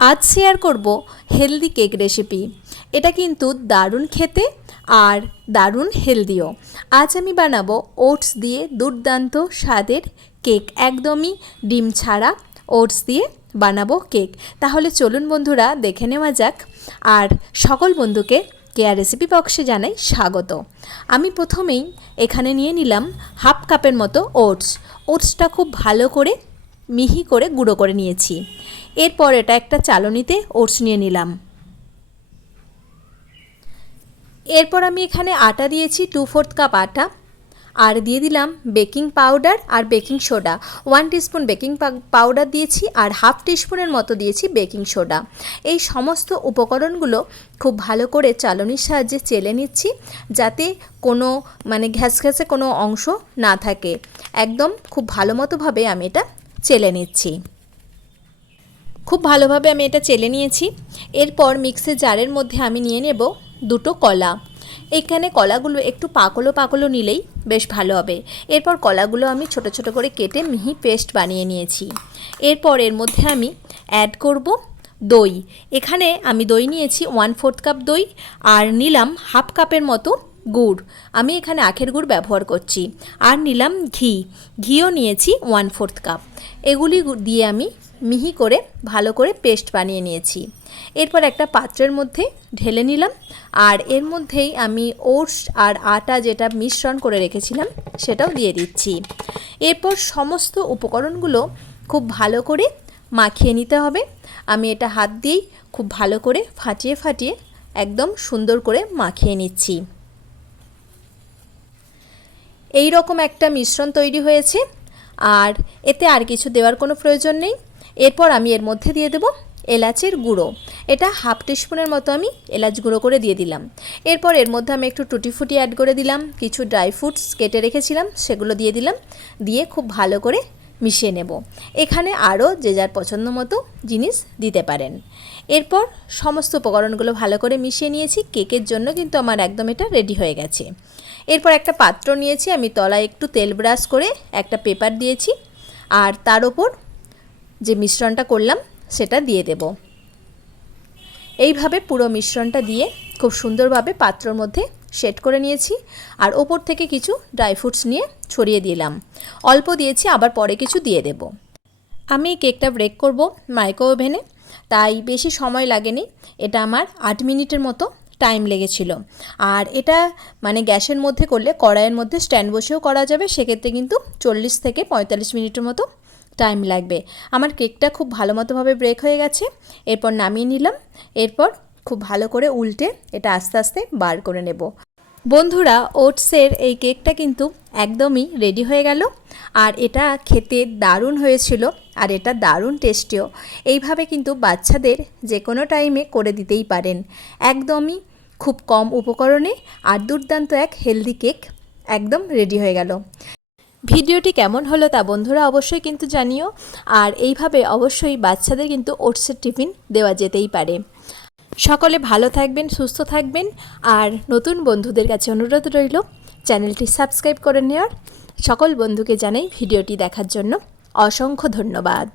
আজ শেয়ার করব healthy cake recipe এটা কিন্তু দারুণ খেতে আর দারুণ হেলদিও আজ আমি বানাবো ওটস দিয়ে দুর্দান্ত স্বাদের কেক একদমই ডিম ছাড়া ওটস দিয়ে বানাবো কেক তাহলে চলুন বন্ধুরা, দেখে নেওয়া যাক। আর সকল বন্ধুকে কেয়ার রেসিপি বক্সে জানাই স্বাগত। আমি প্রথমেই এখানে নিয়ে নিলাম হাফ কাপের মতো ওটস ওটসটা খুব ভালো করে মিহি করে গুঁড়ো করে নিয়েছি। এরপর এটা একটা চালনিতে ওটস নিয়ে নিলাম। এরপর আমি এখানে আটা দিয়েছি টু ফোর্থ কাপ আটা। আর দিয়ে দিলাম বেকিং পাউডার আর baking soda one teaspoon baking powder দিয়েছি আর হাফ টিস্পুনের মতো দিয়েছি বেকিং সোডা এই সমস্ত উপকরণগুলো খুব ভালো করে চালনির সাহায্যে চেলে নিচ্ছি যাতে কোনো মানে ঘ্যাস ঘ্যাসে কোনো অংশ না থাকে। একদম খুব ভালো মতোভাবে আমি এটা চেলে নিচ্ছি। খুব ভালোভাবে আমি এটা চেলে নিয়েছি। এরপর মিক্সের জারের মধ্যে আমি নিয়ে নেব দুটো কলা। এখানে কলাগুলো একটু পাকলো পাকলো নিলেই বেশ ভালো হবে। এরপর কলাগুলো আমি ছোট ছোট করে কেটে মিহি পেস্ট বানিয়ে নিয়েছি। এরপর এর মধ্যে আমি অ্যাড করব দই। এখানে আমি দই নিয়েছি ওয়ান ফোর্থ কাপ দই আর নিলাম হাফ কাপের মতো গুড়। আমি এখানে আখের গুড় ব্যবহার করছি। আর নিলাম ঘি। ঘিও নিয়েছি ওয়ান ফোর্থ কাপ এগুলি দিয়ে আমি মিহি করে ভালো করে পেস্ট বানিয়ে নিয়েছি। এরপর একটা পাত্রের মধ্যে ঢেলে নিলাম। আর এর মধ্যেই আমি ওটস আর আটা যেটা মিশ্রণ করে রেখেছিলাম, সেটাও দিয়ে দিচ্ছি। এরপর সমস্ত উপকরণগুলো খুব ভালো করে মাখিয়ে নিতে হবে। আমি এটা হাত দিয়েই খুব ভালো করে ফাটিয়ে ফাটিয়ে একদম সুন্দর করে মাখিয়ে নিচ্ছি। এই রকম একটা মিশ্রণ তৈরি হয়েছে। আর এতে আর কিছু দেওয়ার কোনো প্রয়োজন নেই। এরপর আমি এর মধ্যে দিয়ে দেব এলাচের গুঁড়ো। এটা হাফ টিস্পুনের মতো আমি এলাচ গুঁড়ো করে দিয়ে দিলাম। এরপর এর মধ্যে আমি একটু টুটি ফুটি অ্যাড করে দিলাম। কিছু ড্রাই ফ্রুটস কেটে রেখেছিলাম, সেগুলো দিয়ে দিলাম। দিয়ে খুব ভালো করে মিশিয়ে নেব। এখানে আরও যে যার পছন্দ মতো জিনিস দিতে পারেন। এরপর সমস্ত উপকরণগুলো ভালো করে মিশিয়ে নিয়েছি। কেকের জন্য কিন্তু আমার একদম এটা রেডি হয়ে গেছে। এরপর একটা পাত্র নিয়েছি। আমি তলায় একটু তেল ব্রাশ করে একটা পেপার দিয়েছি। আর তার ওপর যে মিশ্রণটা করলাম, সেটা দিয়ে দেব। এইভাবে পুরো মিশ্রণটা দিয়ে খুব সুন্দরভাবে পাত্রর মধ্যে সেট করে নিয়েছি আর ওপর থেকে কিছু ড্রাই ফ্রুটস নিয়ে ছড়িয়ে দিলাম। অল্প দিয়েছি, আবার পরে কিছু দিয়ে দেব। আমি কেকটা ব্রেক করব মাইক্রো ওভেনে তাই বেশি সময় লাগেনি। এটা আমার আট মিনিটের মতো টাইম লেগেছিল। আর এটা মানে গ্যাসের মধ্যে করলে কড়াইয়ের মধ্যে স্ট্যান্ড বসেও করা যাবে, সেক্ষেত্রে কিন্তু চল্লিশ থেকে পঁয়তাল্লিশ মিনিটের মতো টাইম লাগবে। আমার কেকটা খুব ভালো মতোভাবে ব্রেক হয়ে গেছে। এরপর নামিয়ে নিলাম। এরপর খুব ভালো করে উল্টে এটা আস্তে আস্তে বার করে নেব। বন্ধুরা, ওটসের এই কেকটা কিন্তু একদমই রেডি হয়ে গেল। আর এটা খেতে দারুণ হয়েছিল আর এটা দারুণ টেস্টিও। এইভাবে কিন্তু বাচ্চাদের যে কোনো টাইমে করে দিতেই পারেন। একদমই খুব কম উপকরণে আর দুর্দান্ত এক হেলদি কেক একদম রেডি হয়ে গেল। ভিডিওটি কেমন হলো তা বন্ধুরা অবশ্যই কিন্তু জানিও। আর এইভাবে অবশ্যই বাচ্চাদের কিন্তু ওটসের টিফিন দেওয়া যেতেই পারে। সকলে ভালো থাকবেন, সুস্থ থাকবেন। আর নতুন বন্ধুদের কাছে অনুরোধ রইল, চ্যানেলটি সাবস্ক্রাইব করে নেওয়ার। সকল বন্ধুকে জানাই ভিডিওটি দেখার জন্য অসংখ্য ধন্যবাদ।